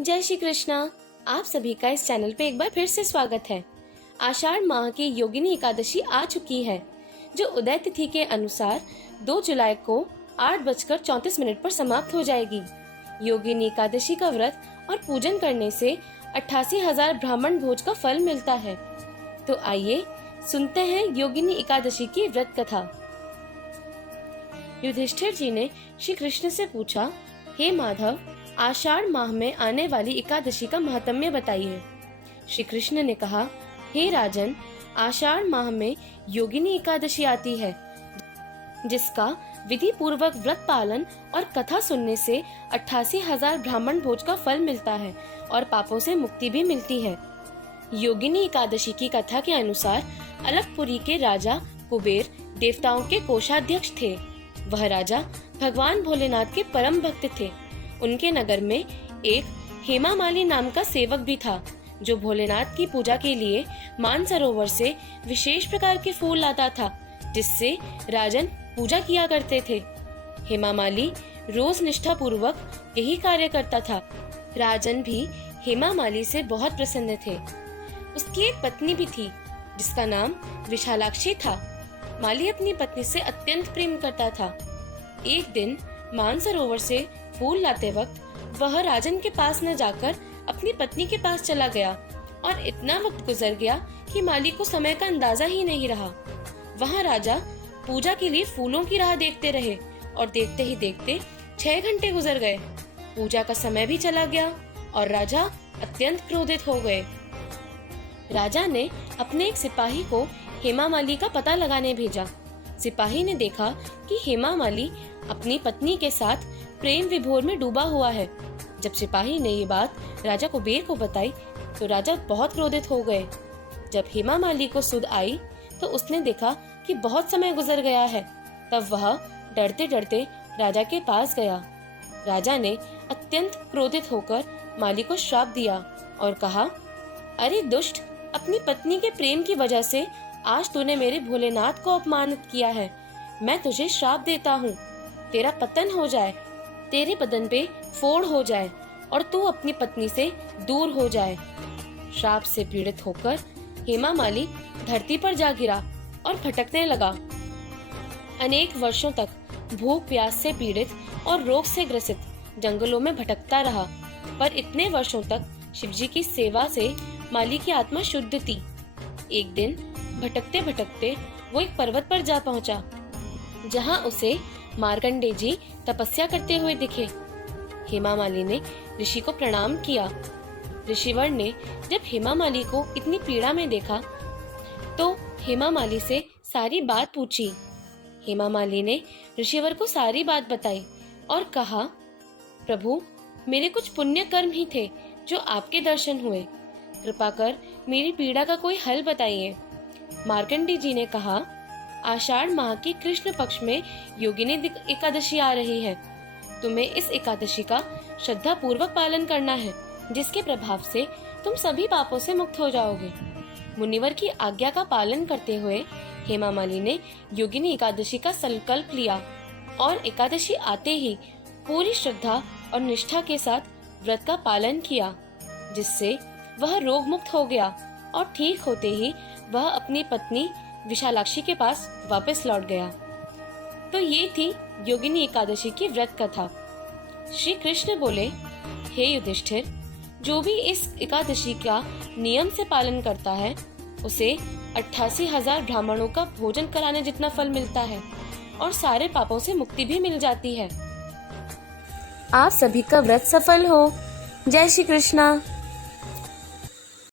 जय श्री कृष्णा। आप सभी का इस चैनल पे एक बार फिर से स्वागत है। आषाढ़ माह की योगिनी एकादशी आ चुकी है, जो उदय तिथि के अनुसार 2 जुलाई को 8:34 पर समाप्त हो जाएगी। योगिनी एकादशी का व्रत और पूजन करने से 88,000 ब्राह्मण भोज का फल मिलता है। तो आइए सुनते हैं योगिनी एकादशी की व्रत कथा। युधिष्ठिर जी ने श्री कृष्ण से पूछा, हे माधव, आषाढ़ माह में आने वाली एकादशी का महात्म्य बताइए। श्री कृष्ण ने कहा, हे राजन, आषाढ़ माह में योगिनी एकादशी आती है, जिसका विधि पूर्वक व्रत पालन और कथा सुनने से 88,000 ब्राह्मण भोज का फल मिलता है और पापों से मुक्ति भी मिलती है। योगिनी एकादशी की कथा के अनुसार अलकपुरी के राजा कुबेर देवताओं के कोषाध्यक्ष थे। वह राजा भगवान भोलेनाथ के परम भक्त थे। उनके नगर में एक हेमामाली नाम का सेवक भी था, जो भोलेनाथ की पूजा के लिए मानसरोवर से विशेष प्रकार के फूल लाता था, जिससे राजन पूजा किया करते थे। हेमामाली रोज निष्ठा पूर्वक यही कार्य करता था। राजन भी हेमामाली से बहुत प्रसन्न थे। उसकी एक पत्नी भी थी, जिसका नाम विशालाक्षी था। माली अपनी पत्नी से अत्यंत प्रेम करता था। एक दिन मानसरोवर से फूल लाते वक्त वह राजन के पास न जाकर अपनी पत्नी के पास चला गया और इतना वक्त गुजर गया कि माली को समय का अंदाजा ही नहीं रहा। वहाँ राजा पूजा के लिए फूलों की राह देखते रहे और देखते ही देखते 6 घंटे गुजर गए। पूजा का समय भी चला गया और राजा अत्यंत क्रोधित हो गए। राजा ने अपने एक सिपाही को हेमामाली का पता लगाने भेजा। सिपाही ने देखा कि हेमामाली अपनी पत्नी के साथ प्रेम विभोर में डूबा हुआ है। जब सिपाही ने ये बात राजा कुबेर को बताई तो राजा बहुत क्रोधित हो गए। जब हेमामाली को सुध आई तो उसने देखा कि बहुत समय गुजर गया है। तब वह डरते डरते राजा के पास गया। राजा ने अत्यंत क्रोधित होकर माली को श्राप दिया और कहा, अरे दुष्ट, अपनी पत्नी के प्रेम की वजह से आज तूने मेरे भोलेनाथ को अपमानित किया है। मैं तुझे श्राप देता हूँ, तेरा पतन हो जाए, तेरे बदन पे फोड़ हो जाए और तू अपनी पत्नी से दूर हो जाए। श्राप से पीड़ित होकर हेमामाली धरती पर जा गिरा और भटकने लगा। अनेक वर्षों तक भूख प्यास से पीड़ित और रोग से ग्रसित जंगलों में भटकता रहा, पर इतने वर्षों तक शिवजी की सेवा से माली की आत्मा शुद्ध थी। एक दिन भटकते भटकते वो एक पर्वत पर जा पहुंचा, जहां उसे मार्कंडेय जी तपस्या करते हुए दिखे। हेमामाली ने ऋषि को प्रणाम किया। ऋषिवर ने जब हेमामाली को इतनी पीड़ा में देखा तो हेमामाली से सारी बात पूछी। हेमामाली ने ऋषिवर को सारी बात बताई और कहा, प्रभु, मेरे कुछ पुण्य कर्म ही थे जो आपके दर्शन हुए। कृपा कर मेरी पीड़ा का कोई हल बताइए। मार्कंडेय जी ने कहा, आषाढ़ माह की कृष्ण पक्ष में योगिनी एकादशी आ रही है। तुम्हें इस एकादशी का श्रद्धा पूर्वक पालन करना है, जिसके प्रभाव से तुम सभी पापों से मुक्त हो जाओगे। मुनिवर की आज्ञा का पालन करते हुए हेमामाली ने योगिनी एकादशी का संकल्प लिया और एकादशी आते ही पूरी श्रद्धा और निष्ठा के साथ व्रत का पालन किया, जिससे वह रोग मुक्त हो गया और ठीक होते ही वह अपनी पत्नी विशालाक्षी के पास वापस लौट गया। तो ये थी योगिनी एकादशी की व्रत कथा। श्री कृष्ण बोले, हे युधिष्ठिर, जो भी इस एकादशी का नियम से पालन करता है, उसे 88,000 ब्राह्मणों का भोजन कराने जितना फल मिलता है और सारे पापों से मुक्ति भी मिल जाती है। आप सभी का व्रत सफल हो। जय श्री कृष्णा।